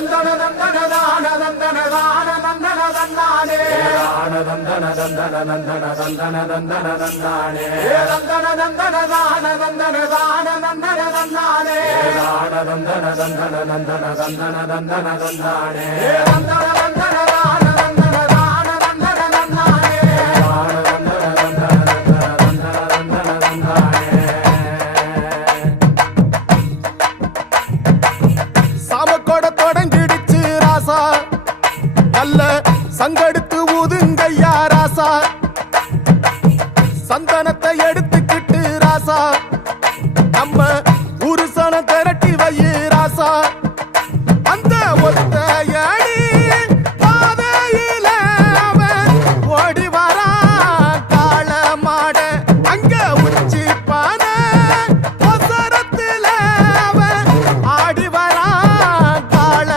தந்தன தந்தன தான தந்தன தான தந்தன தந்தானே தான தந்தன தந்தன தந்தன தந்தன தந்தன தந்தானே தந்தன தந்தன தான தந்தன தான தந்தன தந்தானே தான தந்தன தந்தன தந்தன தந்தன தந்தன தந்தானே தந்தன தந்தன தான தந்தன தான தந்தன தந்தானே தான தந்தன தந்தன தந்தன தந்தன தந்தானே சாமக்கோட தொடங்கிடுச்சு ராசா நல்ல சங்கெடுத்து ஊதுங்க